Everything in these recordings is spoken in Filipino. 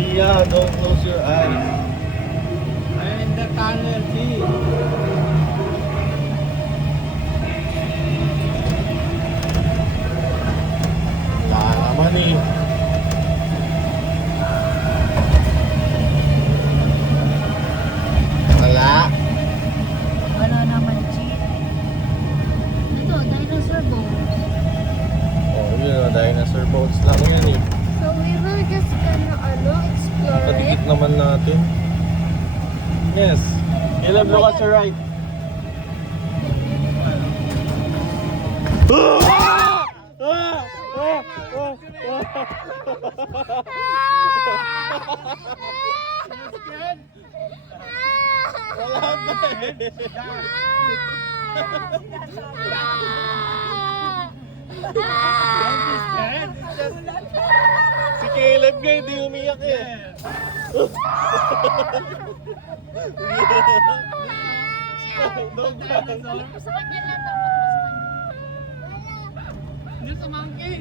Yeah, don't close your eyes. I'm in the tunnel, see. Wala naman eh. Wala. Wala naman, cheat. Ito, dinosaur bones. Oh, yun o, dinosaur bones lang yan eh. So we will just explore Kadikit naman natin. Yes. Caleb, look at your right. Wala na eh. Si Caleb nga hindi umiyak eh. Sa kanya lang to. Hindi sa monkey.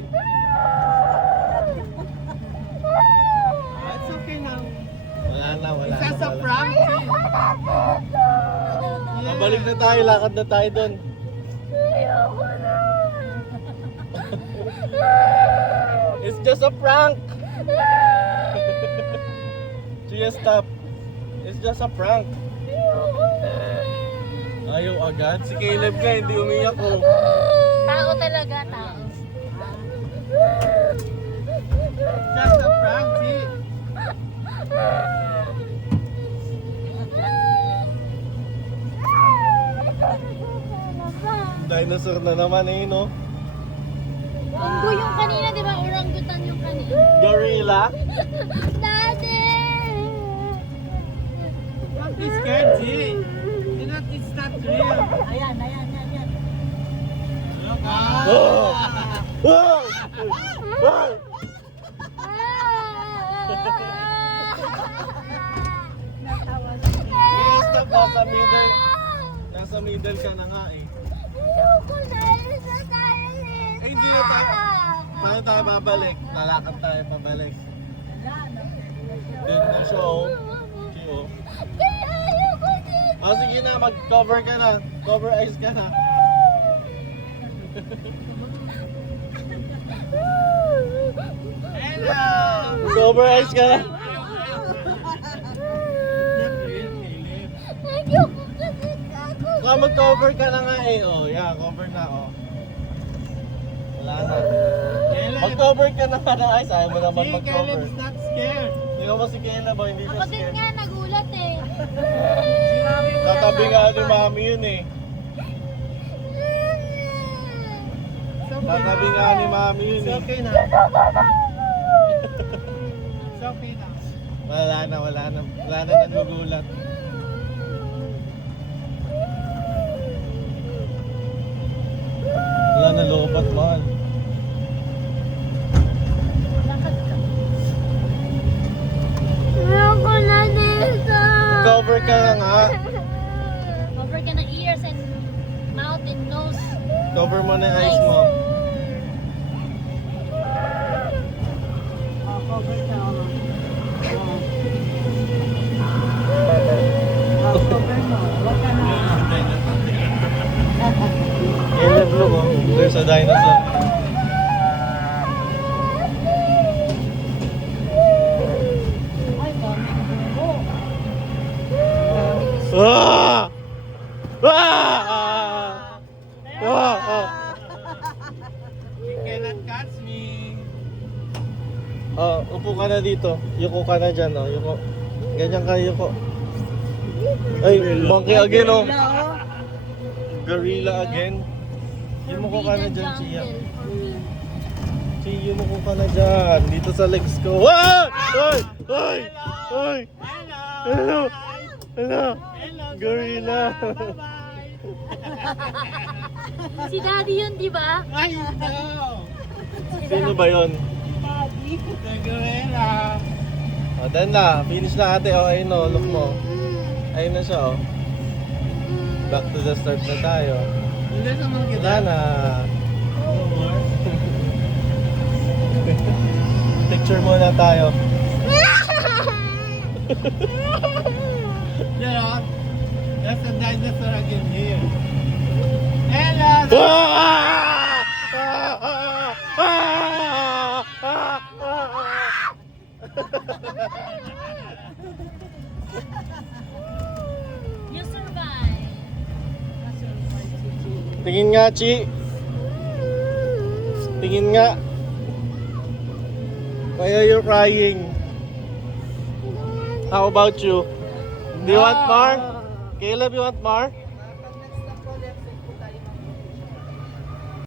It's okay now. Wala na, wala It's na. just a wala. prank. Balik na tayo, lakad na tayo doon. It's just a prank. Chia, stop. It's just a prank. Ayaw agad. Si Caleb ka, hindi umiyak oh. Tao talaga, tao. Just a prank, see. Dinosaur na naman eh, no? Unggo yung kanina, di ba? Orangutan yung kanina. Gorilla? Daddy! Don't be scared, see. It's not real. Ayan. Look Oh! Oh! Oh! Yes, stop. Nasa middle. Nasa middle ka na nga eh. Eh, hindi na tayo. Paano tayo babalik? Lalakad tayo pabalik. Dito na siya oh. Okay, oh. Ah, sige na, mag-cover ka na. Cover eyes ka na. Hello. Cover eyes ka na. Not real, Caleb. Ah, mag-cover ka na nga eh. Oh, yeah, cover na oh. Wala na. Caleb. Mag-cover ka na nga ng eyes. Ayaw mo naman See, mag-cover. Caleb's not scared. Tingnan mo si Kayla ba, hindi siya Ako din scared. nga, nagulat eh. Tatabi nga ni mami yun eh. It's okay Tatabi now. nga ni mami yun It's eh. okay now. It's okay now. Wala na nagugulat. Wala na lobat man. Lakad ka. Ayoko na dito. Cover ka na nga. Cover ka ng ears and mouth and nose. Cover mo na yung eyes mo. Cover ka. Caleb, look oh. There's a dinosaur. Ay, dami ng bungo. Ah! Ah! Ah! You cannot catch me. Oh, upo ka na dito. Yuko ka na dyan, oh. Yuko. Ganyan ka, yuko. Ay, monkey again, oh. Gorilla again. Yumuko ka na dyan, Chia. Chia, yumuko ka na dyan. Dito sa legs ko. Ah! Ay! Ay! Ay! Hello! Hello! Gorilla! Si Daddy yun, di ba? Ay, no. Sino ba yun? The gorilla. O, dahil na. Finish na ate. O, ayun o. Look mo. Ayun na siya, o. Back to the start na tayo. Hindi sa mga Wala na. Picture muna tayo. You know, there's a dinosaur again here. Hello! Ah! Ah! Ah! Ah! Ah! You survive. Tingin nga, Chi. Tingin nga. Why are you crying? How about you? Do you want more? Caleb, you want more?